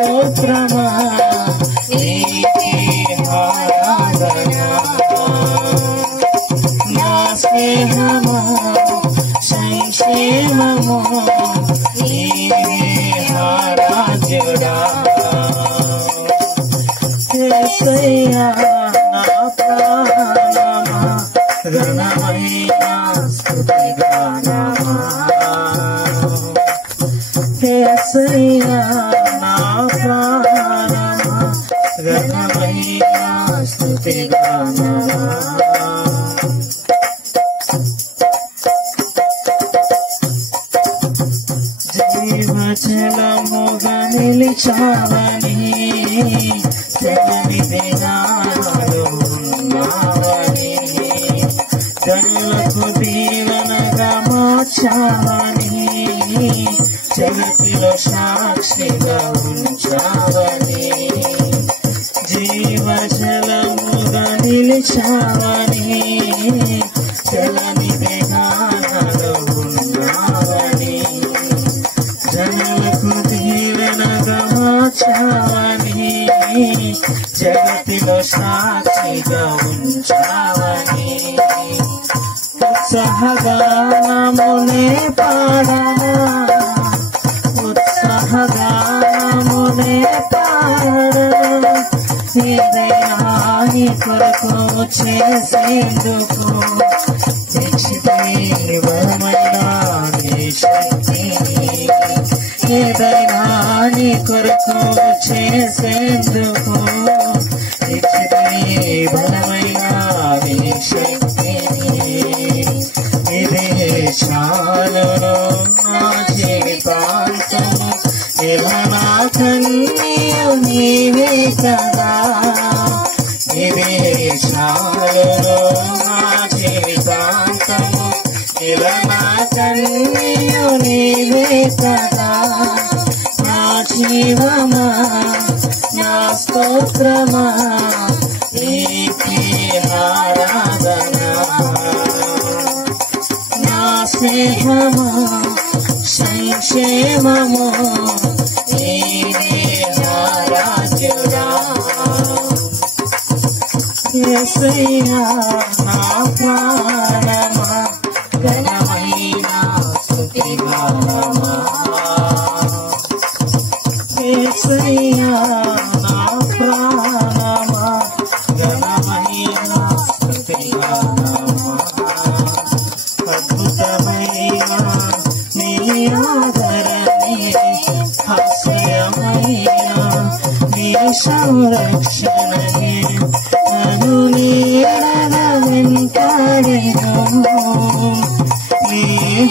స్తోత్రమా నీకే ఆరాధన నా స్నేహమా సంక్షేమము నీవే ఆరాధ్యుడా యేసయ్యా నా ప్రాణమా ఘనమైన స్తుతిగానమా యేసయ్యా నా ప్రాణమా ఘనమైన స్తుతిగానమా జీవజలముగా నిలిచావని జలవిధానాలు ఉన్నావని జనులకు దీవెనగా మార్చావని జగతిలో సాక్షిగా ఉంచావని జీవజలముగా నిలిచావని జలవిధానాలు ఉన్నావని జనులకు దీవెనగా మార్చావని జగతిలో సాక్షిగా ఉంచావని ఉత్సాహగానమునే పాడనా ఉత్సాహగానమునే పాడనా ఏదైనా నీ కొరకు చేసేందుకు బలమైన నీ శక్తిని ఏదైనా నీ కొరకు చేసేందుకు బలమైన నీ శక్తిని ఇదే చాలును నా జీవితాంతము ఇలా నా కన్నీయు నీవే కదా ఇదే చాలును నా జీవితాంతము ఇలా నా కన్నీయు నీవే కదా నా జీవమా నా స్తోత్రమా నీకే ఆరాధన నా స్నేహము సంక్షేమము నీవే ఆరాధ్యుడా యేసయ్యా నా ప్రాణమా ఘనమైన స్తుతిగానమా యేసయ్యా నా ప్రాణమా ఘనమైన స్తుతిగానమా అద్భుతమైన నీ ఆదరణే హాస్యమైన నీ సంరక్షణే నన్ను నీడన వెంటాడెను నీ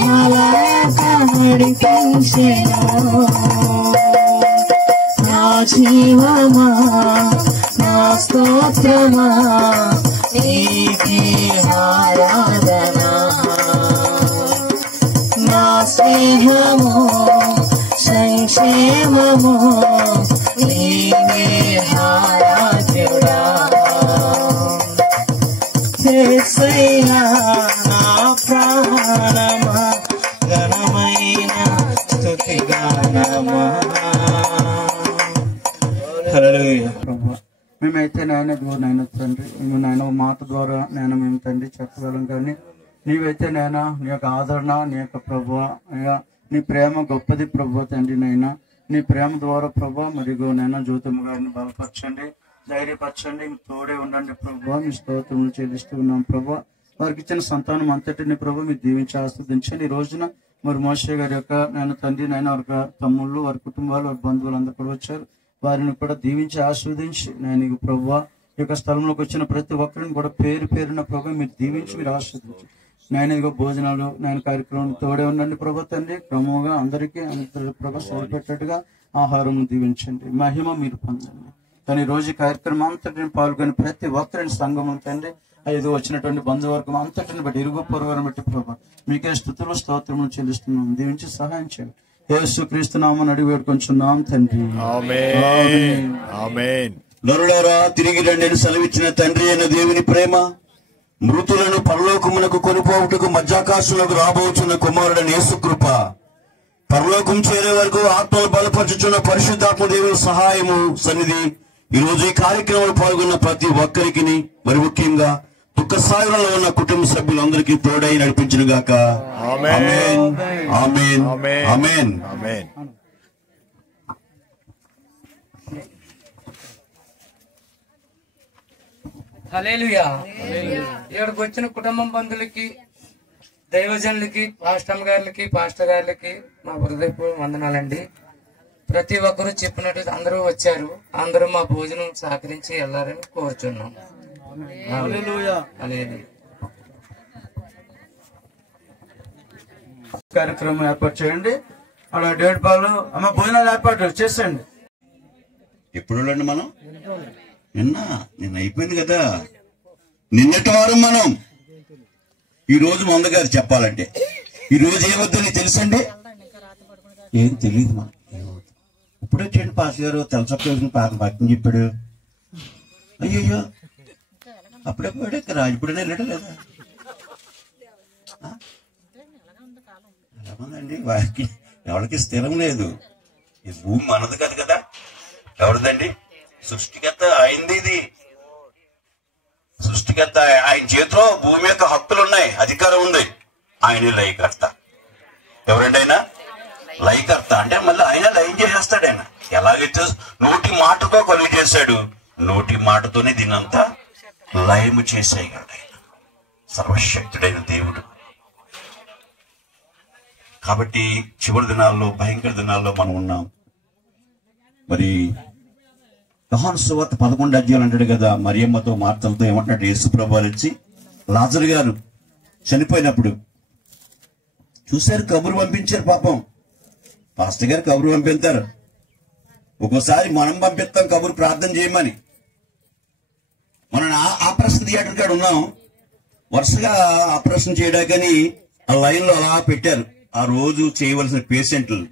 హలాక నడిపించెను నా జీవమా నా స్తోత్రమా నీకే ఆరాధన నా స్నేహము సంక్షేమము నీవే ఆరాధ్యుడా యేసయ్యా నా ప్రాణమా ఘనమైన స్తుతిగానమా హల్లెలూయా ప్రభువా మేమైతే నాయన నాయన తండ్రి మేము నాయన మాట ద్వారా నేను మేము తండ్రి చెప్పగలం కానీ నీవైతే నాయన నీ యొక్క ఆదరణ నీ యొక్క ప్రభువా అయ్యా నీ ప్రేమ గొప్పది ప్రభువా తండ్రి నైనా నీ ప్రేమ ద్వారా ప్రభా మరిగో నైనా జ్యోతమ్మ గారిని బలపరచండి ధైర్యపరచండి తోడే ఉండండి ప్రభా మీ స్తోత్రములు చెల్లిస్తూ ఉన్నాం ప్రభా వారికి ఇచ్చిన సంతానం అంతటిని ప్రభు మీరు దీవించి ఆస్వాదించండి ఈ రోజున మరి మోషే గారి యొక్క నేను తండ్రి నైనా వారి తమ్ముళ్ళు వారి కుటుంబాలు వారి బంధువులు అందరూ కూడా వచ్చారు వారిని కూడా దీవించి ఆస్వాదించి నేను ప్రభువా ఈ యొక్క స్థలంలోకి వచ్చిన ప్రతి ఒక్కరిని కూడా పేరు పేరున ప్రభు మీరు దీవించి మీరు ఆస్వాదించి నేను ఇదిగో భోజనాలు నేను కార్యక్రమం తోడే ఉండండి ప్రభు తండ్రి క్రమంగా అందరికీ ప్రభు సరిపెట్టేట్టుగా ఆహారం దీవించండి మహిమ మీరు పొందండి కానీ ఈ రోజు కార్యక్రమం అంతటిని పాల్గొని ప్రతి ఒక్కరిని సంఘం తండ్రి ఐదు వచ్చినటువంటి బంధువర్గం అంతటిని బట్టి ఇరుగు పొరుగుని బట్టి ప్రభు మీకే స్తుతులు స్తోత్రములు చెల్లిస్తున్నాం దీవించి సహాయం చేయండి యేసు క్రీస్తు నామమున అడిగి వేడుకొంచున్నాం తండ్రి ఆమేన్ ఆమేన్. నరులారా తిరిగి రండి సెలవిచ్చిన తండ్రి అయిన దేవుని ప్రేమ మృతులను పరలోకమునకు కొనిపోవుటకు మధ్యాకాశంలోకి రాబోచున్న కుమారుడైన యేసు కృప పరలోకం చేరే వరకు ఆత్మలు బలపరచుచున్న పరిశుద్ధాత్మ దేవుని సహాయము సన్నిధి ఈ రోజు ఈ కార్యక్రమంలో పాల్గొన్న ప్రతి ఒక్కరికి, మరి ముఖ్యంగా దుఃఖ సాగరంలో ఉన్న కుటుంబ సభ్యులందరికీ తోడై నడిపించును గాక. ఆమేన్, ఆమేన్, ఆమేన్, ఆమేన్. హల్లెలూయా. ఇక్కడికి వచ్చిన కుటుంబం బంధువులకి, దైవజనులకి, పాస్టర్ గారికి మా హృదయపూర్వక వందనాలండి. ప్రతి ఒక్కరూ చెప్పినట్టు అందరూ వచ్చారు. అందరూ మా భోజనం సహకరించి వెళ్ళారని కోరుచున్నాం. హల్లెలూయా. కార్యక్రమం ఏర్పాటు చేయండి. అలా 1.5 పాలు అమ్మ భోజనాలు ఏర్పాటు చేసేయండి. ఎప్పుడు మనం నిన్న అయిపోయింది కదా. నిన్నటి వారం మనం ఈ రోజు గారు చెప్పాలంటే ఈ రోజు ఏమవుతుందో నీకు తెలుసండి? ఏం తెలియదు మా. ఇప్పుడు వచ్చాడు పాస్ గారు తెలసొక్క పక్కన చెప్పాడు. అయ్యో అప్పుడప్పుడు రాజుపూడనే వెళ్ళాడు లేదా? ఎలాగుందండి వారికి? ఎవరికి స్థిరం లేదు. ఈ భూమి మనది కాదు కదా. ఎవరిదండి? సృష్టికర్త అయింది. ఇది సృష్టికర్త. ఆయన చేతిలో భూమి యొక్క హక్కులు ఉన్నాయి, అధికారం ఉంది. ఆయన లయకర్త. ఎవరండి ఆయన? లయకర్త. అంటే మళ్ళీ ఆయన లయం చేసేస్తాడు. ఆయన ఎలాగైతే నోటి మాటతో కలుగు చేశాడు, నోటి మాటతోనే దీనంతా లయము చేసేయగలడు. ఆయన సర్వశక్తుడైన దేవుడు. కాబట్టి చివరి దినాల్లో, భయంకర దినాల్లో మనం ఉన్నాం. మరి యోహాను సువార్త 11 అధ్యాయం అంటాడు కదా, మరియమ్మతో మార్తలతో ఏమంటున్నాడు? యేసుప్రభువు వచ్చి లాజరు గారు చనిపోయినప్పుడు చూశారు, కబురు పంపించారు. పాపం పాస్టర్ గారు కబురు పంపిస్తారు. ఒక్కోసారి మనం పంపిస్తాం కబురు ప్రార్థన చేయమని. మనం ఆపరేషన్ థియేటర్ కాడ ఉన్నాం. వరుసగా ఆపరేషన్ చేయడానికని ఆ లైన్ లో అలా పెట్టారు. ఆ రోజు చేయవలసిన పేషెంట్లు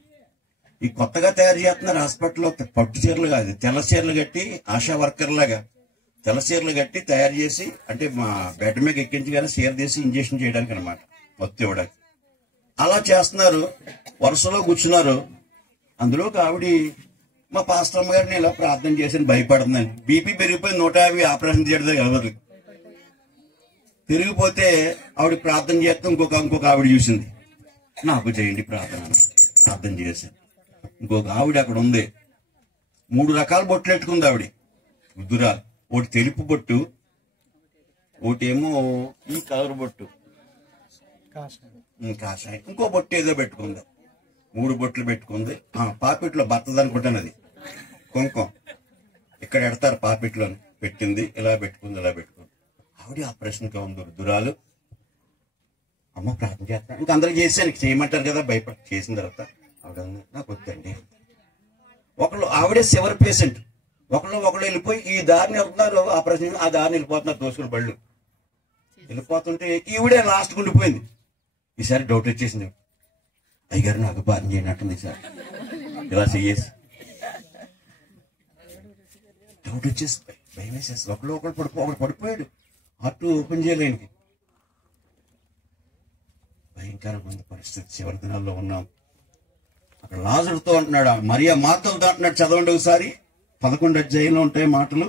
ఈ కొత్తగా తయారు చేస్తున్నారు హాస్పిటల్లో. పట్టు చీరలు కాదు, తెల్ల చీరలు కట్టి, ఆశా వర్కర్ లాగా తెల్ల చీరలు కట్టి తయారు చేసి, అంటే మా బెడ్ మీద ఎక్కించగానే చీర తీసి ఇంజక్షన్ చేయడానికి అనమాట, మొత్తం ఇవ్వడానికి. అలా చేస్తున్నారు. వరుసలో కూర్చున్నారు. అందులో ఒక ఆవిడ మా పాస్టర్ అమ్మ గారిని ఇలా ప్రార్థన చేసి భయపడుతుందని. బీపీ పెరిగిపోయి 150 ఆపరేషన్ చేయడం ఎవరు పెరిగిపోతే ఆవిడ ప్రార్థన చేస్తే ఇంకొక ఆవిడ చూసింది. నాకు చేయండి ప్రార్థన చేశాను. ఇంకొక ఆవిడ అక్కడ ఉంది. 3 రకాల బొట్లు పెట్టుకుంది ఆవిడ. వృద్ధురాలు. ఒకటి తెలుపు బొట్టు, ఒకటేమో ఈ కలర్ బొట్టు, కాషాయం, ఇంకో బొట్టు ఏదో పెట్టుకుంది. 3 బొట్లు పెట్టుకుంది. పాపిట్లో భర్తది అనుకుంటాను, అది కుంకం ఇక్కడ ఎడతారు పాపిట్లో పెట్టింది. ఇలా పెట్టుకుంది, ఇలా పెట్టుకుంది. ఆవిడ ఆపరేషన్ గా ఉంది, వృద్ధురాలు. అమ్మ ప్రార్థన చేస్తాను. ఇంకా అందరూ చేశాను, చేయమంటారు కదా, భయపడి చేసిన తర్వాత ఆవిడ నాకు వద్దండి. ఒకళ్ళు ఆవిడే చివరి పేషెంట్. ఒకళ్ళు వెళ్ళిపోయి ఈ దారిని వెళ్తున్నారు, ఆపరేషన్ ఆ దారిని వెళ్ళిపోతున్నారు, దోసుకుని బళ్ళు వెళ్ళిపోతుంటే ఈవిడే లాస్ట్ ఉండిపోయింది. ఈసారి డౌట్ వచ్చేసింది. అయ్యగారు నాకు భారం చేయనట్టుంది సార్, ఇలా చెయ్యేసి డౌట్ వచ్చేసి భయం వేసేసి ఒకళ్ళు పడిపోయాడు. హార్ట్ ఓపెన్ చేయలేనికి. భయంకరమైన పరిస్థితి. చివరి దినాల్లో ఉన్నాం. అక్కడ లాజరుతో అంటున్నాడు, మరియా మార్తలతో అంటున్నాడు. చదవండి ఒకసారి. 11 అధ్యాయంలో ఉంటాయి మాటలు.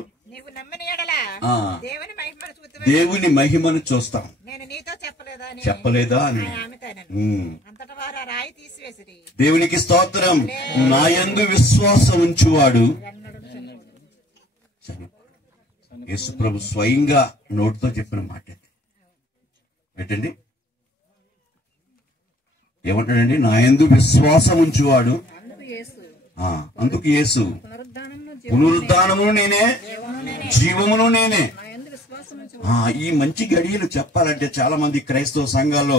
దేవుని మహిమను చూస్తాం, చెప్పలేదా అని. దేవునికి స్తోత్రం. నా యందు విశ్వాసం ఉంచువాడు. యేసు ప్రభు స్వయంగా నోటితో చెప్పిన మాట ఏంటండి? ఏమంటాడండి? నా యందు విశ్వాసం ఉంచువాడు. అందుకు యేసు పునరుద్ధానమును నేనే, జీవమును నేనే. ఈ మంచి గడియలు చెప్పాలంటే చాలా మంది క్రైస్తవ సంఘాల్లో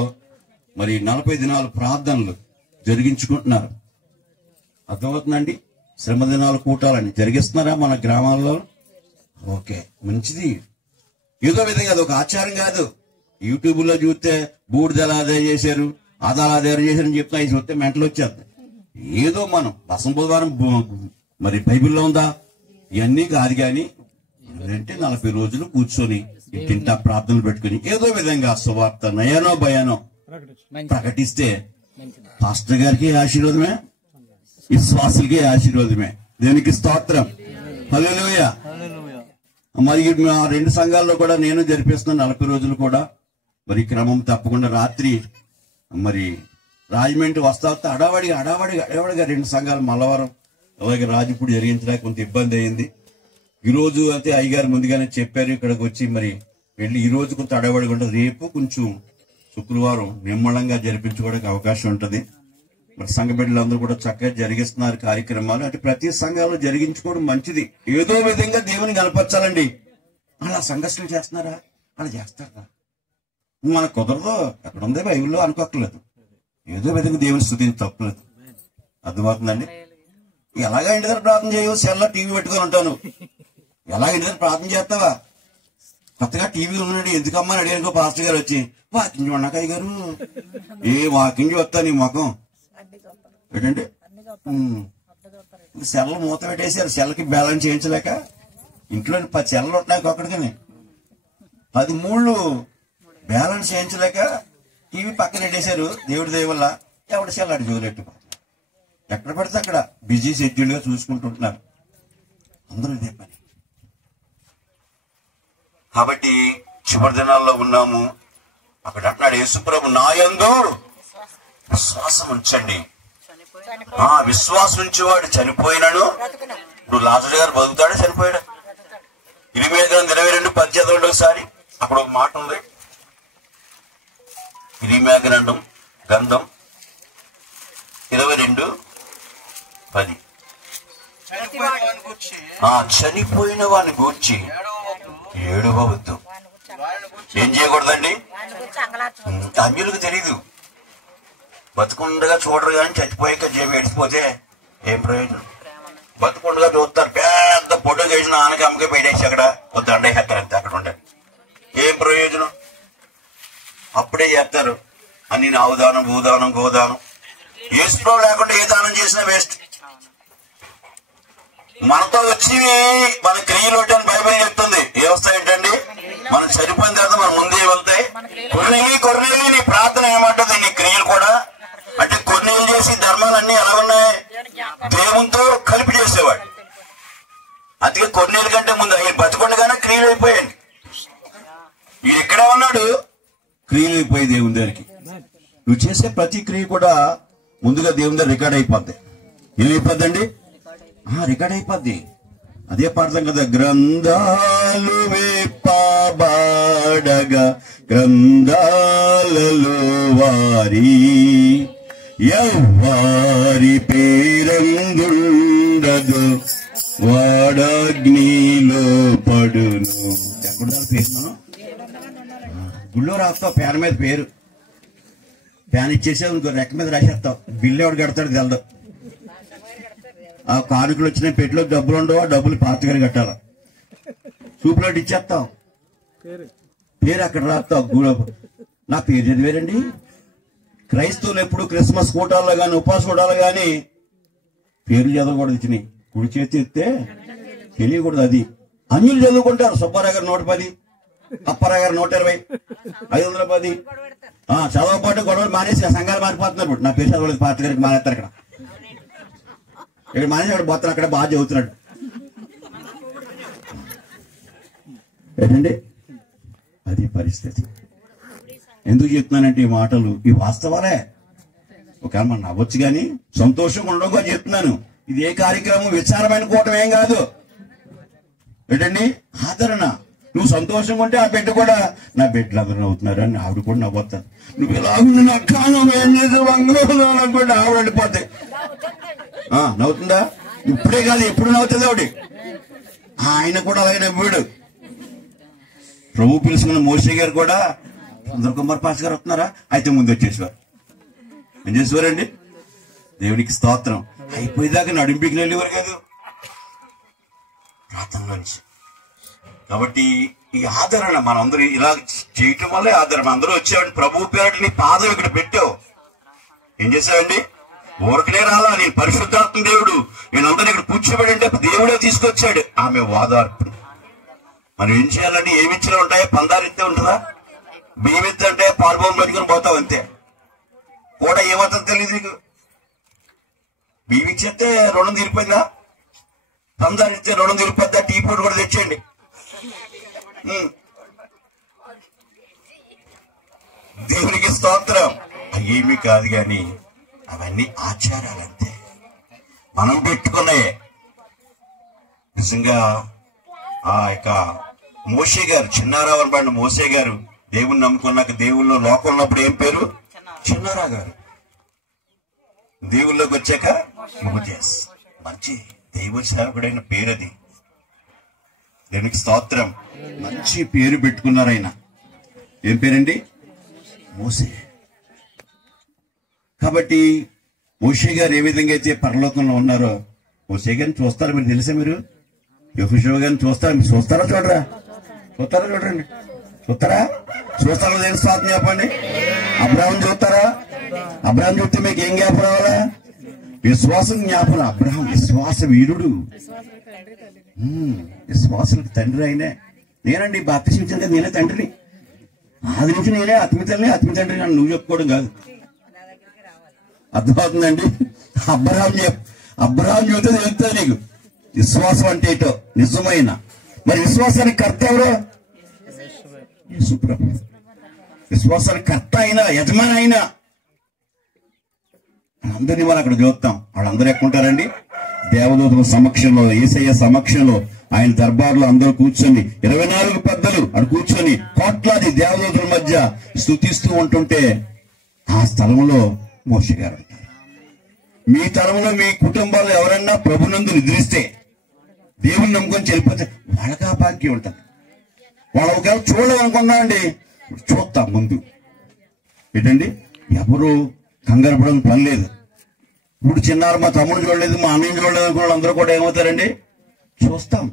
మరి 40 దినాలు ప్రార్థనలు జరిగించుకుంటున్నారు. అర్థమవుతుందండి? శ్రమ దినాలు కూటాలని జరిగిస్తున్నారా మన గ్రామాల్లో? ఓకే, మంచిది. ఏదో విధంగా అది ఒక ఆచారం కాదు. యూట్యూబ్ లో చూస్తే బూడిద ఎలా తయారు చేశారు, అది అలా తయారు చేశారని చెప్తే అవి చూస్తే మెంటలు వచ్చేది. ఏదో మనం వసం బుధవారం మరి బైబిల్లో ఉందా? ఇవన్నీ కాదు. కానీ అంటే 40 రోజులు కూర్చొని ఇంటింటా ప్రార్థనలు పెట్టుకుని ఏదో విధంగా సువార్త నయనో భయానో ప్రకటిస్తే పాస్టర్ గారికి ఆశీర్వాదమే, విశ్వాసులకి ఆశీర్వాదమే. దేవునికి స్తోత్రం. హల్లెలూయా. మరి ఆ 2 సంఘాల్లో కూడా నేను జరిపిస్తున్నాను 40 రోజులు కూడా. మరి క్రమం తప్పకుండా రాత్రి మరి రాజమండ్రి వస్తా అడావడిగా 2 సంఘాలు మల్లవరం అలాగే రాజుపూడి జరిగించడానికి కొంత ఇబ్బంది అయింది. ఈ రోజు అయితే అయ్యగారు ముందుగానే చెప్పారు ఇక్కడికి వచ్చి మరి వెళ్ళి ఈ రోజు కొంత అడవడిగా ఉంటుంది. రేపు కొంచెం శుక్రవారం నిమ్మళంగా జరిపించుకోవడానికి అవకాశం ఉంటుంది. మరి సంఘ బిడ్డలందరూ కూడా చక్కగా జరిగిస్తున్నారు కార్యక్రమాలు. అంటే ప్రతి సంఘాల్లో జరిగించుకోవడం మంచిది. ఏదో విధంగా దేవుని కనపరచాలండి. అలా సంఘర్షణలు చేస్తున్నారా, అలా చేస్తారా, మనకు కుదరదు, ఎక్కడ ఉంది బైబిల్లో అనుకోకలేదు. ఏదో విధంగా దేవుని స్తుతి తప్పలేదు. అర్థమవుతుందండి. ఎలాగా ఇంటి దగ్గర ప్రార్థన చేయవు, సెల్లో టీవీ పెట్టుకొని ఉంటాను. ఎలాగ ఇంటి దగ్గర ప్రార్థన చేస్తావా? కొత్తగా టీవీ ఉన్నాడు ఎందుకమ్మా అని అడిగానుకో పాస్టర్ గారు వచ్చి, వాకింగ్ చూడకాయ గారు ఏ వాకింగ్ చూస్తా నీ ముఖం ఏంటంటే సెల్ల మూత పెట్టేసారు. సెల్లకి బ్యాలెన్స్ చేయించలేక ఇంట్లో 10 సెల్లలు ఉంటున్నాయి ఒక్కడికని 13 బ్యాలెన్స్ చేయించలేక టీవీ పక్కన పెట్టేశారు. దేవుడి దయ వల్ల ఎవరి సెల్ అటు జోలెట్టు ఎక్కడ పడితే అక్కడ బిజీ షెడ్యూల్ గా చూసుకుంటుంటున్నారు అందరూ ఇదే పని. కాబట్టి చివరి దినాల్లో ఉన్నాము. అక్కడ అంటున్నాడు యేసుప్రభు, నా యందు విశ్వాసం ఉంచండి. విశ్వాసం ఉంచేవాడు చనిపోయినాడు. ఇప్పుడు లాజరు గారు బతుకుతాడు, చనిపోయాడు. ఇరిమియా గ్రంథం 22:10 ఒకసారి అక్కడ ఒక మాట ఉంది. ఇరిమియా గ్రంథం 22:10 చనిపోయిన వాడిని గూర్చి ఏడవవద్దు. ఏం చేయకూడదండి? అన్యులకు తెలీదు. బతుకుండగా చూడరు కానీ చచ్చిపోయాక ఏడిచిపోతే ఏం ప్రయోజనం? బతుకుండగా చూస్తారు, పెద్ద పొట్టు చేసిన ఆనకి అమ్మకి పెట్టేసి అక్కడ దండ వేస్తారు అంతే, అక్కడ ఉండాలి. ఏం ప్రయోజనం? అప్పుడే చేస్తారు అన్ని ఆవుదానం, భూదానం, గోదానం. యేసుప్రభు లేకుండా ఏ దానం చేసినా వేస్ట్. మనతో వచ్చి మన క్రియలు ఉంటాయని బైబిల్ చెప్తుంది. ఏ వస్తాయి ఏంటండి? మనం చనిపోయిన తర్వాత మన ముందే వెళ్తాయి. కొన్నేళ్ళు నీ ప్రార్థన ఏమంటుంది, నీ క్రియలు కూడా. అంటే కొన్నేళ్ళు చేసి ధర్మాలన్నీ ఎలా ఉన్నాయి? దేవునితో కలిపి చేసేవాడు. అందుకే కొన్నేళ్ళ కంటే ముందు ఆయన బతుకుండగానే క్రియలు అయిపోయాయి. వీడు ఎక్కడే ఉన్నాడు, క్రియలు అయిపోయి దేవుని దగ్గరికి. నువ్వు చేసే ప్రతి క్రియ కూడా ముందుగా దేవుని దగ్గర రికార్డ్ అయిపోద్ది. ఏమైపోద్దండి? రికార్డ్ అయిపోద్ది. అదే పాడతాం కదా, గ్రంథాలు వేపబడగా గ్రంథాలలో వారి పేరందుండదు వాడగ్నిలో పడును. ఎక్కడ పేరు మనం గుళ్ళో రాస్తావు, పేరు మీద పేరు. ఫ్యాన్ ఇచ్చేసావు, ఇంకో రెక్క మీద రాసేస్తావు. బిల్లు ఎవడు కడతాడు తెలదు. ఆ కానుకలు వచ్చిన పెట్టిలో డబ్బులు ఉండవు, డబ్బులు పాతగానే కట్టాల. సూపులోటి ఇచ్చేస్తావు, పేరు అక్కడ రాస్తావు. నా పేరు చదివారండి. క్రైస్తవులు ఎప్పుడు క్రిస్మస్ కూటాల్లో కానీ ఉపవాస కూటాలు కానీ పేర్లు చదవకూడదు. ఇచ్చినాయి కుడి చేతి ఎత్తే తెలియకూడదు. అది అన్యులు చదువుకుంటారు. సుబ్బారావు గారు 110, అప్పారావు గారు 120, 510. చదవపాటు గొడవలు మానేసి ఆ సంఘాలు మారిపోతున్నారు. నా పేరు చదవలేదు, పాత గారికి మానేస్తారు. ఇక్కడ మానేసి అక్కడ పోతారు, అక్కడ బాగా చదువుతున్నాడు ఏంటండి. అది పరిస్థితి. ఎందుకు చెప్తున్నానంటే ఈ మాటలు, ఈ వాస్తవాలే. ఒకవేళ మనం నవ్వచ్చు కానీ సంతోషంగా ఉండగా చెప్తున్నాను. ఇది ఏ కార్యక్రమం విచారమైన కూటం ఏం కాదు ఏంటండి, ఆదరణ. నువ్వు సంతోషంగా ఉంటే ఆ బిడ్డ కూడా, నా బిడ్డలు అందరూ నవ్వుతున్నారు అని ఆవిడ కూడా నవ్వుతాను. నువ్వు ఇలాగుండి నా కాలం ఏం చేసే వంగోడు ఆవిడ వెళ్ళిపోతాయి. నవ్వుతుందా? ఇప్పుడే కాదు, ఎప్పుడు నవ్వుతుంది ఆవిడ. ఆయన కూడా అలాగే నవ్వాడు. ప్రభు పిలుచుకున్న మోషే గారు కూడా, సుందర కుమార్ పాస్ గారు వస్తున్నారా, అయితే ముందు వచ్చేసేవారు. ఏం చేసేవారండి? దేవునికి స్తోత్రం. అయిపోయేదాకా నడింపికి వెళ్ళేవారు కాదు ప్రార్థనలోంచి. కాబట్టి ఈ ఆదరణ మనందరూ ఇలా చేయటం వల్లే ఆదరణ. అందరూ వచ్చేవాడి ప్రభు పేరటి నీ పాదం ఇక్కడ పెట్టావు. ఏం చేశావండి? ఊరికనే రాలా, నేను పరిశుద్ధాత్మ దేవుడు, నేనందరూ ఇక్కడ కూర్చోబడి అంటే దేవుడే తీసుకొచ్చాడు. ఆమె వాదార్పు. మనం ఏం చేయాలంటే ఏమి ఇచ్చినా ఉంటాయా? పందారిస్తే ఉంటుందా? బియ్యం ఇస్తే అంటే పాల్బొమ్మ పెట్టుకుని పోతావు అంతే. కూడా ఏమవుతుందో తెలియదు నీకు. బియ్యం ఇచ్చేస్తే రుణం తీరిపోయిందా? రంజాన్ ఇస్తే రుణం తీరిపోద్దా? టీ పొడి కూడా తెచ్చేయండి. దేవునికి స్తోత్రం. ఏమీ కాదు కానీ అవన్నీ ఆచారాలంతే, మనం పెట్టుకున్నాయే. నిజంగా ఆ యొక్క మోషే గారు, చిన్నారావు అనబడిన మోషే గారు దేవుణ్ణి నమ్ముకున్నాక దేవుల్లో లోకం ఉన్నప్పుడు ఏం పేరు? చిన్నారా గారు. దేవుల్లోకి వచ్చాక మోజెస్. మంచి దైవ సేవకుడైన పేరు అది. దేవునికి స్తోత్రం. మంచి పేరు పెట్టుకున్నారు ఆయన. ఏం పేరండి? మోషే. కాబట్టి మోషే గారు ఏ విధంగా అయితే పరలోకంలో ఉన్నారో, మోషే గారిని చూస్తారా మీరు? తెలుసా మీరు? యెహోషువ గారిని చూస్తారా? మీరు చూస్తారా? చూడరా? చూస్తారా? చూడండి. చూస్తారా? చూస్తారా? దేని స్తోత్రం చెప్పండి. అబ్రాహం చూస్తారా? అబ్రాహం చూస్తే మీకు ఏం జ్ఞాపకం రావాలా? విశ్వాసం జ్ఞాపకం. అబ్రాహం విశ్వాస వీరుడు, విశ్వాసులకు తండ్రి అయినే. నేనండి బాప్తిసం ఇచ్చాను కదా, నేనే తండ్రిని. ఆది నుంచి నేనే ఆత్మీయుతల్ని, ఆత్మీయ తండ్రిని అని నువ్వు చెప్పుకోవడం కాదు. అర్థమవుతుందండి? అబ్రాహం చూస్తే తెలుస్తుంది నీకు విశ్వాసం అంటే ఏంటో. నిజమైన మరి విశ్వాసానికి కర్త ఎవరు? యేసుప్రభు. విశ్వాసానికి కర్త అయినా, యజమాని అయినా అందరినీ మనం అక్కడ చూస్తాం. వాళ్ళందరూ ఎక్కుంటారండి దేవదూతల సమక్షంలో, యేసయ్య సమక్షంలో, ఆయన దర్బార్లో అందరూ కూర్చొని 24 పెద్దలు అక్కడ కూర్చొని కోట్లాది దేవదూతల మధ్య స్తుతిస్తూ ఉంటుంటే ఆ స్థలంలో మోషే గారు ఉంటారు. మీ తరంలో మీ కుటుంబాలు ఎవరన్నా ప్రభునందు నిద్రిస్తే, దేవుని నమ్ముకొని చెల్లిపోతే వాళ్ళకి ఆ భాగ్యం ఉంటుంది. వాళ్ళు ఒకవేళ చూడలేమనుకున్నామండి, చూస్తాం ముందు. ఏంటండి, ఎవరు కంగారు పడని పని లేదు. ఇప్పుడు చిన్నారు మా తమ్ముడు చూడలేదు, మా అన్నయ్య చూడలేదు అనుకున్న అందరూ కూడా ఏమవుతారండి? చూస్తాం.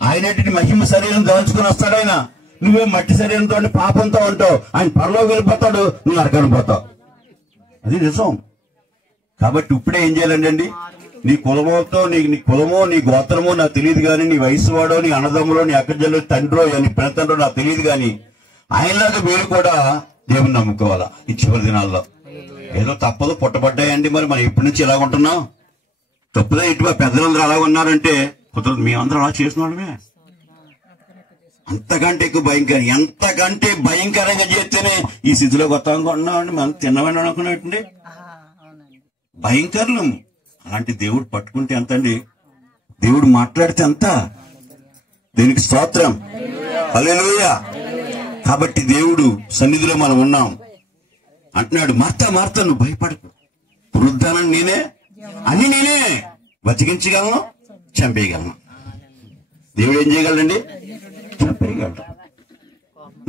ఆయన మహిమ శరీరం దాల్చుకుని వస్తాడు. ఆయన నువ్వే మట్టి శరీరంతో పాపంతో ఉంటావు. ఆయన పరలోకి వెళ్ళిపోతాడు, నువ్వు నరకానికి పోతావు. అది నిజం. కాబట్టి ఇప్పుడే ఏం చేయాలండి? నీ కులమోతో, నీ కులమో నీ గోత్రమో నాకు తెలియదు కానీ, నీ వయసు వాడో, నీ అన్నదమ్ములో, నీ అక్కజల్లో తండ్రో, నీ పెద్దతండ్రో నాకు తెలియదు కానీ, ఆయనలాగా మీరు కూడా దేవుని నమ్ముకోవాలా ఈ చివరి దినాల్లో. ఏదో తప్పదు, పుట్టబడ్డాయండి. మరి మనం ఎప్పటి నుంచి ఇలా ఉంటున్నాం? తప్పుదే ఇటు పెద్దలందరూ అలా ఉన్నారంటే కుదరదు. మేమందరం అలా చేసిన వాళ్ళమే. అంతకంటే ఎక్కువ భయంకరం, ఎంతకంటే భయంకరంగా చేస్తేనే ఈ స్థితిలోకి వస్తాం అనుకుంటున్నామండి. మనం తిన్నవాడిని అనుకున్నట్టండి, భయంకరం. అలాంటి దేవుడు పట్టుకుంటే ఎంత అండి? దేవుడు మాట్లాడితే ఎంత? దీనికి స్తోత్రం. హల్లెలూయా. కాబట్టి దేవుడు సన్నిధిలో మనం ఉన్నాం. అంటున్నాడు, మార్తా నువ్వు భయపడకు, పునరుద్ధానం నేనే, అన్ని నేనే బతికించగలను, చంపేయగలను. దేవుడు ఏం చేయగలండి? చంపేయగలడు.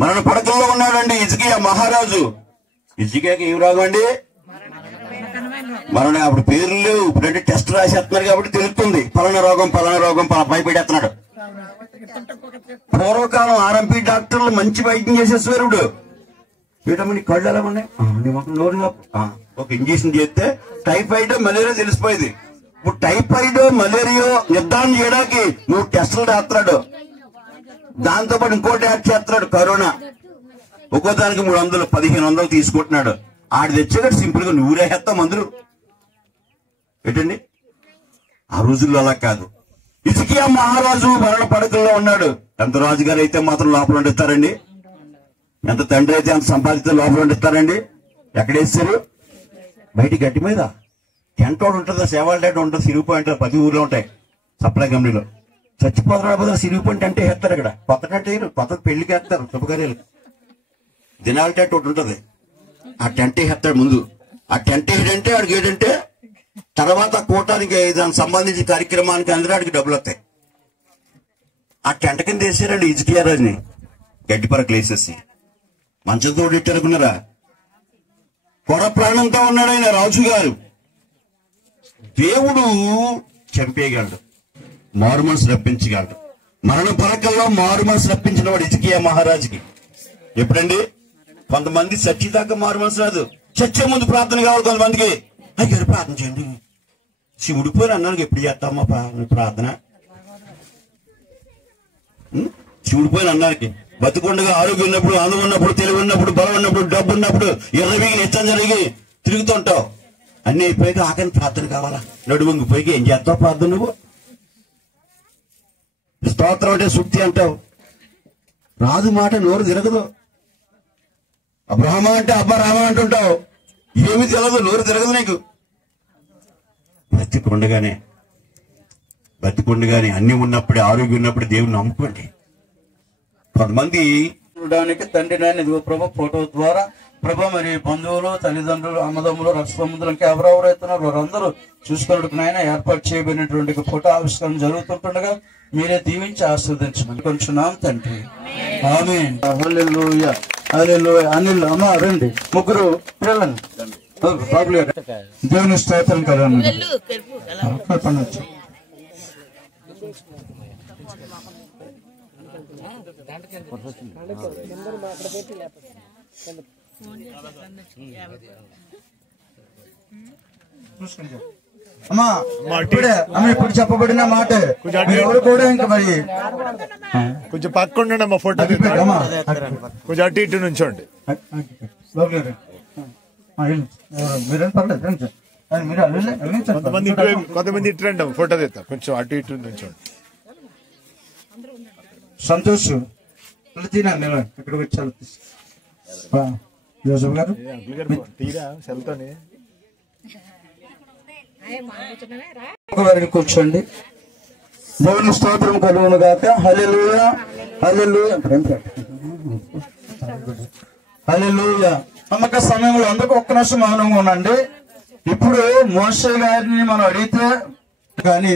మరణ పడకల్లో ఉన్నాడండి హిజ్కియా మహారాజు. హిజ్కియాకి ఏం రోగం అండి? మరణ. అప్పుడు పేర్లు లేవు, ఇప్పుడంటే టెస్ట్ రాసేస్తున్నారు కాబట్టి తెలుస్తుంది. పలానా రోగం భయపెట్టేస్తున్నాడు. పూర్వకాలం ఆర్ఎంపీ డాక్టర్లు మంచి వైద్యం చేసేసారు. ఇప్పుడు వీటమ్మ నీ కళ్ళు ఎలా ఉన్నాయి, నీ మొక్క నోరు, ఒక ఇంజక్షన్ చేస్తే టైఫాయిడ్ మలేరియా తెలిసిపోయింది. ఇప్పుడు టైఫాయిడ్ మలేరియా నిర్ధారణ చేయడానికి నువ్వు టెస్టులు రాస్తున్నాడు. దాంతో పాటు ఇంకోటి యాడ్ చేస్తున్నాడు, కరోనా. ఒక్కో దానికి 300, 1500 తీసుకుంటున్నాడు. ఆడి తెచ్చాడు సింపుల్ గా నువ్వు రేహేస్తాం మందులు. ఏంటండి, ఆ రోజుల్లో అలా కాదు. హిజ్కియా మహారాజు మరణ పడకల్లో ఉన్నాడు. ఎంత రాజుగారు అయితే మాత్రం లోపల వండిస్తారండి? ఎంత తండ్రి అయితే అంత సంపాదిస్తే లోపల వండిస్తారండి? ఎక్కడేస్తారు? బయట గట్టి మీద టెంట్ ఒకటి ఉంటుంది, సేవల టెంట్ ఉంటుంది, సిరిగిపోయి ఉంటుంది. 10 ఊర్లో ఉంటాయి సప్లై కంపెనీలో. చచ్చిపోతున్నా సిరిగిపోయి టెంట్ వేస్తారు. ఇక్కడ కొత్త టెంట్ వేయరు, కొత్త పెళ్లికి వేస్తారు, శుభకార్యాలకు. దినాల టెంట్ ఒకటి ఉంటుంది, ఆ టెంట్ వేస్తాడు ముందు. ఆ టెంట్ ఏంటంటే వాడికి ఏంటంటే తర్వాత కూటానికి దానికి సంబంధించిన కార్యక్రమానికి అందరూ వాడికి డబ్బులు వస్తాయి. ఆ టెంట్ కింద వేసారండి హిజ్కియా రాజుని, గడ్డి పరకలు వేసేసి. మంచంతో అనుకున్నారా? కొర ప్రాణంతో ఉన్నాడు ఆయన రాజు గారు. దేవుడు చంపేయగలడు, మారు మనసు రప్పించగలడు. మరణ పరకల్లో మారు మనసు రప్పించిన వాడు హిజ్కియా మహారాజుకి. ఎప్పుడండి? కొంతమంది చచ్చేదాకా మారు మనసు రాదు, చచ్చే ముందు ప్రార్థన కావాలి కొంతమందికి. అయ్యారు ప్రార్థన చేయండి, శివుడిపోయిన అన్నానికి ఎప్పుడు చేస్తామా ప్రార్థన? శివుడిపోయిన అన్నానికి బతుకుండగా ఆరోగ్యం ఉన్నప్పుడు, అందం ఉన్నప్పుడు, తెలివి ఉన్నప్పుడు, బలం ఉన్నప్పుడు, డబ్బు ఉన్నప్పుడు ఎర్రవిగి నిత్యం జరిగి తిరుగుతుంటావు. అన్ని అయిపోయాక ఆకలి ప్రార్థన కావాలా? నడుముంగి పోయి ఏం చేస్తావు ప్రార్థన? నువ్వు స్తోత్రం అంటే సుక్తి అంటావు, రాదు మాట, నోరు తిరగదు. అబ్రహ్మ అంటే అబ్బా రామ అంటుంటావు, ఏమి తెలదు, నోరు తిరగదు నీకు. బతికుండగానే అన్ని ఉన్నప్పుడే, ఆరోగ్యం ఉన్నప్పుడు దేవుని నమ్ముకోండి. కొంతమంది చూడడానికి తండ్రి నాయన ఇదిగో ప్రభు ఫోటో ద్వారా ప్రభు మరి బంధువులు, తల్లిదండ్రులు, అన్నదమ్ములు, రక్తసంబంధులు ఇంకా ఎవరెవరైతున్నారు వారందరూ చూసుకున్నట్టు నాయన ఏర్పాటు చేయబడినటువంటి ఫోటో ఆవిష్కరణ జరుగుతుంటుండగా మీరే దీవించి ఆశీర్వదించమని కొంచున్నాం తండ్రి. ఆమేన్. హల్లెలూయా, హల్లెలూయా. అనిల్ అమ్మ రండి, ముగ్గురు పిల్లలు బాబులు గారు దేవుని స్తోత్రం కదా. అమ్మా ఇప్పుడే అమ్మ ఇప్పుడు చెప్పబడిన మాట ఎవరు కూడా ఇంకా మరి కొంచెం పక్కన మా ఫోటో కొంచెం అటు ఇటు నుంచోండి. మీరేం పర్లేదు, కొంతమంది ఇటు రండి, ఫోటో తెస్తా. కొంచెం అటు ఇటు నుంచోండి. సంతోష్ తినా నేను ఇక్కడికి వచ్చాను. యోజఫ్ గారు తీరా సెల్తోనే వారిని కూర్చోండి. దేవుని స్తోత్రం కలుగును గాక. హల్లెలూయా, హల్లెలూయా, హల్లెలూయా. అమ్మక సమయంలో అందరూ ఒక్క నిమిషం మౌనంగా ఉండండి. ఇప్పుడు మోషే గారిని మనం అడిగితే కానీ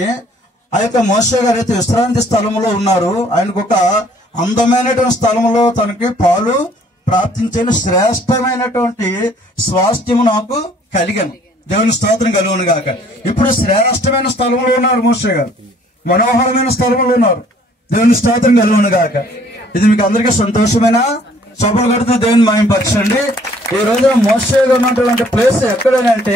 ఆ యొక్క మోషే గారు అయితే విశ్రాంతి స్థలంలో ఉన్నారు. ఆయనకు ఒక అందమైనటువంటి స్థలంలో తనకి పాలు ప్రాప్తించిన శ్రేష్టమైనటువంటి స్వాస్థ్యము నాకు కలిగాను. దేవుని స్తోత్రం కలుగును గాక. ఇప్పుడు శ్రేష్టమైన స్థలంలో ఉన్నారు మోషే గారు, మనోహరమైన స్థలంలో ఉన్నారు. దేవుని స్తోత్రం కలుగును గాక. ఇది మీకు అందరికీ సంతోషమైన సభలు కడుతూ దేవుని మహిమపరచండి. ఈ రోజు మోషే గారు ఉన్నటువంటి ప్లేస్ ఎక్కడనంటే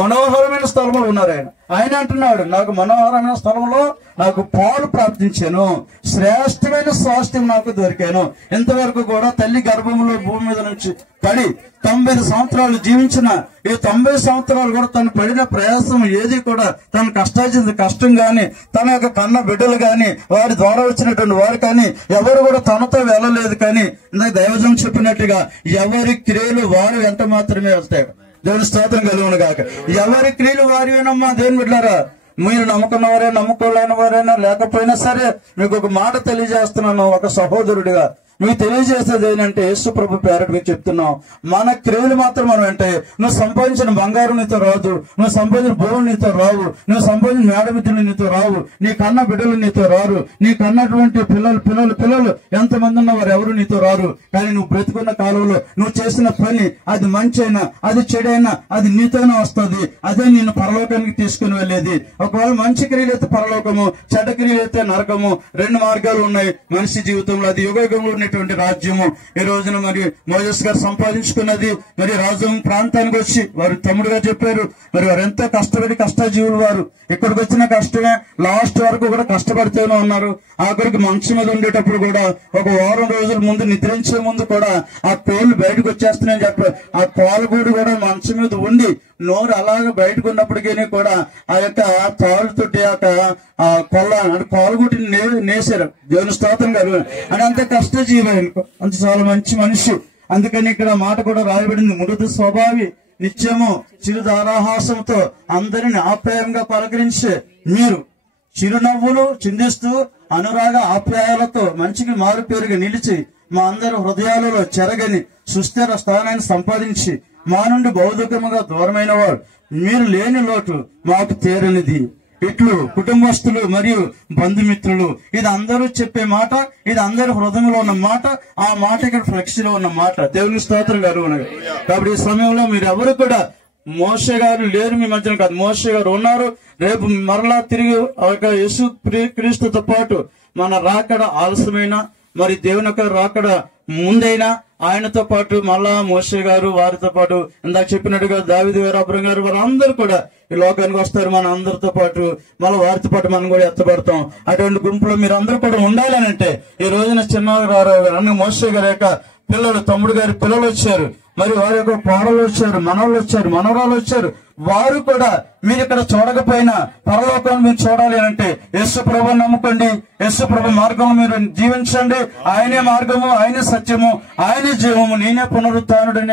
మనోహరమైన స్థలంలో ఉన్నారు. ఆయన అంటున్నాడు, నాకు మనోహరమైన స్థలంలో నాకు పాలు ప్రాప్తించాను, శ్రేష్టమైన స్వాస్థ్యం నాకు దొరికాను. ఇంతవరకు కూడా తల్లి గర్భంలో భూమి మీద నుంచి పడి 90 సంవత్సరాలు జీవించిన ఈ 90 సంవత్సరాలు కూడా తను పడిన ప్రయాసం ఏది కూడా తను కష్టార్జించిన కష్టం గాని, తన యొక్క కన్న బిడ్డలు గాని, వారి ద్వారా వచ్చినటువంటి వారు కానీ ఎవరు కూడా తనతో వెళ్ళలేదు. కానీ ఇందాక దైవజనం చెప్పినట్టుగా ఎవరి క్రియలు వారు వెంట మాత్రమే వెళ్తాయి. దేవుని స్తోత్రం కలుగును గాక. ఎవరి క్రియలు వారివేనమ్మా దేవుని బిడ్డలారా. మీరు నమ్ముకున్న వారైనా నమ్ముకోలేని వారైనా లేకపోయినా సరే మీకు ఒక మాట తెలియజేస్తున్నాను ఒక సహోదరుడిగా. మీకు తెలియజేసేది ఏంటంటే యేసు ప్రభు పేరట మీకు చెప్తున్నాం, మన క్రియలు మాత్రం మనం అంటే నువ్వు సంపాదించిన బంగారం నీతో రాదు, నువ్వు సంపాదించిన భూములు నీతో రావు, నువ్వు సంపాదించిన మేడమిత్రులు నీతో రావు, నీ కన్న బిడ్డలు నీతో రారు, నీ కన్నటువంటి పిల్లలు ఎంతమంది ఉన్నా వారు ఎవరు నీతో రారు. కానీ నువ్వు బ్రతుకున్న కాలంలో నువ్వు చేసిన పని అది మంచి అయినా అది చెడైనా అది నీతోనే వస్తుంది. అదే నిన్ను పరలోకానికి తీసుకుని వెళ్ళేది. ఒకవేళ మంచి క్రియలు అయితే పరలోకము, చెడ్డ క్రియలు అయితే నరకము. 2 మార్గాలు ఉన్నాయి మనిషి జీవితంలో. అది యుగయుగంలో రాజ్యము. ఈ రోజున మరి మోసెస్ గారు సంపాదించుకున్నది మరి రాజు ప్రాంతానికి వచ్చి వారు తమ్ముడుగా చెప్పారు. మరి వారు ఎంతో కష్టపడి కష్టజీవులు వారు. ఇక్కడికి వచ్చిన కష్టమే, లాస్ట్ వరకు కూడా కష్టపడుతూనే ఉన్నారు. ఆఖరికి మంచం మీద ఉండేటప్పుడు కూడా ఒక వారం రోజుల ముందు నిద్రించే ముందు కూడా ఆ కోళ్ళు బయటకు వచ్చేస్తున్నాయని చెప్పారు. ఆ పాలుగూడు కూడా మంచం మీద ఉండి నోరు అలాగే బయటకు ఉన్నప్పటికీ కూడా ఆ యొక్క తాళ్ళతోటి ఆ కొల్ల అంటే పాలుగుటిని నేసారు. దేవుని స్తోత్రం గారు అని అంత కష్టజీవి, అంత చాలా మంచి మనిషి. అందుకని ఇక్కడ మాట కూడా రాయబడింది, మృదు స్వభావి నిత్యము చిరుధారాహాసంతో అందరిని ఆప్యాయంగా పలకరించే మీరు చిరునవ్వులు చిందిస్తూ అనురాగ ఆప్యాయాలతో మంచికి మారు పేరుగా నిలిచి మా అందరి హృదయాలలో చెరగని సుస్థిర స్థానాన్ని సంపాదించి మా నుండి భౌతికముగా దూరమైన వాడు మీరు లేని లోటు మాకు తీరనిది. ఇట్లు కుటుంబస్తులు మరియు బంధుమిత్రులు, ఇది అందరూ చెప్పే మాట, ఇది అందరి హృదయంలో ఉన్న మాట. ఆ మాట ఇక్కడ ఫ్లెక్సీలో ఉన్న మాట. దేవుని స్తోత్రం కలుగును. కాబట్టి ఈ సమయంలో మీరు ఎవరు కూడా మోషే గారు లేరు మీ మధ్యన కాదు, మోషే గారు ఉన్నారు. రేపు మరలా తిరిగి యేసు క్రీస్తుతో పాటు మన రాకడ ఆలస్యమైన మరి దేవుని యొక్క రాకడ ముందైనా ఆయనతో పాటు మళ్ళా మోషే గారు వారితో పాటు ఇందాక చెప్పినట్టుగా దావీదు గారు అబ్రహం గారు వారందరూ కూడా ఈ లోకానికి వస్తారు. మన అందరితో పాటు మళ్ళీ వారితో పాటు మనం కూడా ఎత్తబడతాం. అటువంటి గుంపులో మీరు అందరూ కూడా ఉండాలని అంటే ఈ రోజున చిన్నరావు గారు అన్న మోషే గారి యొక్క పిల్లలు, తమ్ముడు గారి పిల్లలు వచ్చారు, మరి వారి యొక్క కోడలు వచ్చారు, మనవాళ్ళు వచ్చారు, మనవరాలు వచ్చారు. వారు కూడా మీరు ఇక్కడ చూడకపోయినా పరలోకాన్ని మీరు చూడాలి అంటే యేసు ప్రభువుని నమ్ముకోండి. యేసు ప్రభు మార్గంలో మీరు జీవించండి. ఆయనే మార్గము, ఆయనే సత్యము, ఆయనే జీవము. నేనే పునరుత్థానుడు,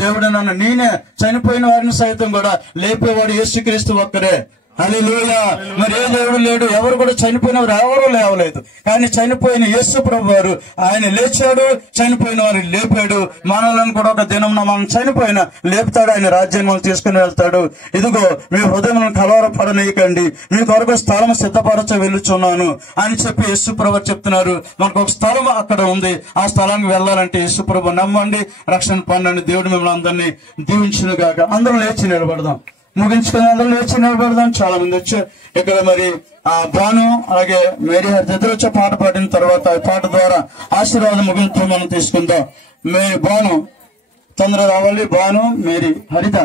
దేవుడు నన్ను, నేనే చనిపోయిన వారిని సైతం కూడా లేపేవాడు యేసుక్రీస్తు ఒక్కరే. హల్లెలూయా. మరి ఏ దేవుడు లేడు, ఎవరు కూడా చనిపోయినవారు ఎవరు లేవలేదు. కానీ చనిపోయిన యేసు ప్రభు వారు ఆయన లేచాడు, చనిపోయిన వారు లేపాడు. మనలను కూడా ఒక దినం మనం చనిపోయిన లేపుతాడు, ఆయన రాజ్యాన్ని తీసుకుని వెళ్తాడు. ఇదిగో మీ హృదయం కలవరపడనీయకండి, మీ కొరకు స్థలం సిద్ధపరచ వెళ్ళుచున్నాను అని చెప్పి యేసు ప్రభు చెప్తున్నారు. మనకు ఒక స్థలం అక్కడ ఉంది, ఆ స్థలానికి వెళ్ళాలంటే యేసు ప్రభు నమ్మండి, రక్షణ పొందండి. దేవుడు మిమ్మల్ని అందరినీ దీవించును గాక. అందరూ లేచి నిలబడదాం, ముగించుకుని అందరూ లేచి నిలబడదాం. చాలా మంది వచ్చారు ఇక్కడ. మరి ఆ భాను అలాగే మేరీ ఇద్దరు వచ్చే పాట పాడిన తర్వాత ఈ పాట ద్వారా ఆశీర్వాదం ముగింపు మనం తీసుకుందాం. భాను తొందర రావాలి. భాను, మేరీ, హరిత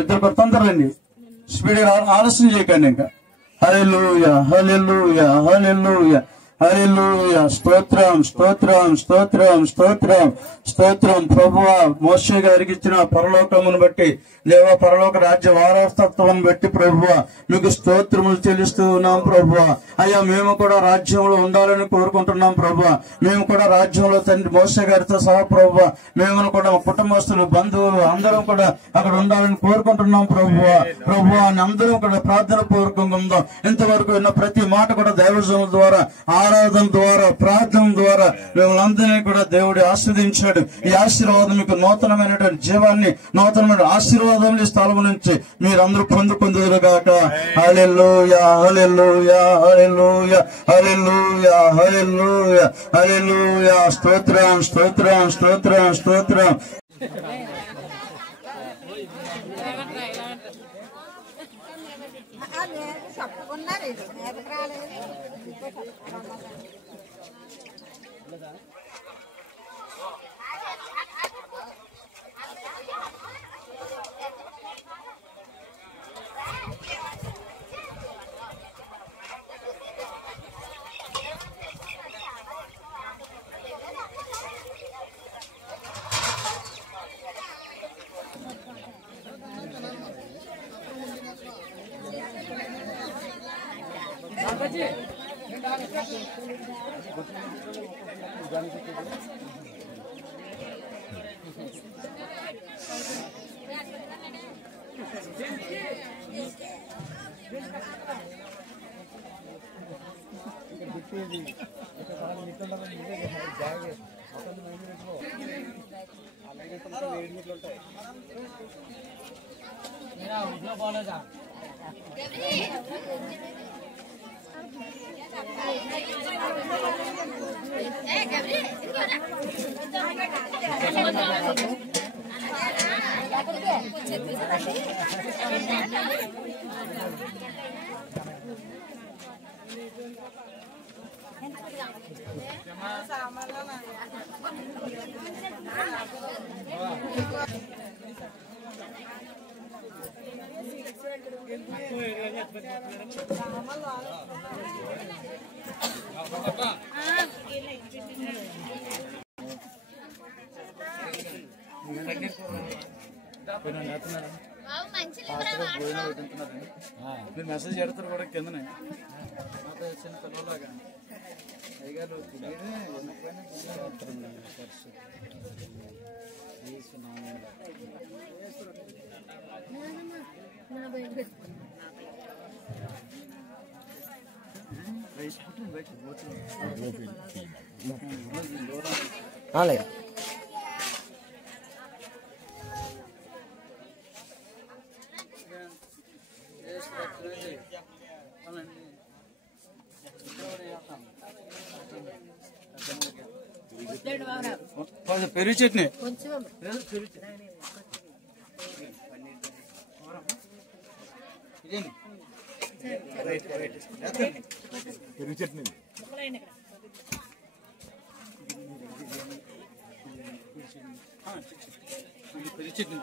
ఇద్దరు కూడా తొందరలండి, స్పీడ్ ఆలస్యం చేయకండి. ఇంకా హల్లెలూయా, హల్లెలూయా, హల్లెలూయా, హల్లెలూయా. స్తోత్రం, స్తోత్రం, స్తోత్రం, స్తోత్రం, స్తోత్రం. ప్రభువా, మోషే గారికి ఇచ్చిన పరలోకమును బట్టి, దేవా పరలోక రాజ్య వారసత్వాన్ని బట్టి ప్రభువా మీకు స్తోత్రములు చెల్లిస్తూ ఉన్నాం ప్రభువా. అయ్యా మేము కూడా రాజ్యంలో ఉండాలని కోరుకుంటున్నాం ప్రభువా. మేము కూడా రాజ్యంలో తండ్రి మోషే గారితో సహా ప్రభువా మేము కూడా కుటుంబస్తులు, బంధువులు అందరం కూడా అక్కడ ఉండాలని కోరుకుంటున్నాం ప్రభువా. ప్రభువా అందరం కూడా ప్రార్థన పూర్వకంగా ఉందాం. ఇంతవరకు విన్న ప్రతి మాట కూడా దైవజనుల ద్వారా, ఆరాధన ద్వారా, ప్రార్థన ద్వారా మిమ్మల్ని అందరినీ కూడా దేవుడు ఆస్వాదించాడు. ఈ ఆశీర్వాదం మీకు నూతనమైనటువంటి జీవాన్ని, నూతనమైన ఆశీర్వాదం ఈ స్థలం నుంచి మీరందరూ పొందుకుందురుగాక. హల్లెలూయా, హల్లెలూయా, హల్లెలూయా, హల్లెలూయా, హల్లెలూయా, హల్లెలూయా. స్తోత్రం, స్తోత్రం, స్తోత్రం, స్తోత్రం. మీరు మెసేజ్ పెడతారు కూడా కిందనే చిన్న పిల్లలాగా అయ్యగారు అలాగే పెరుగు చట్నీ పెరుగు చట్నీ చెట్టు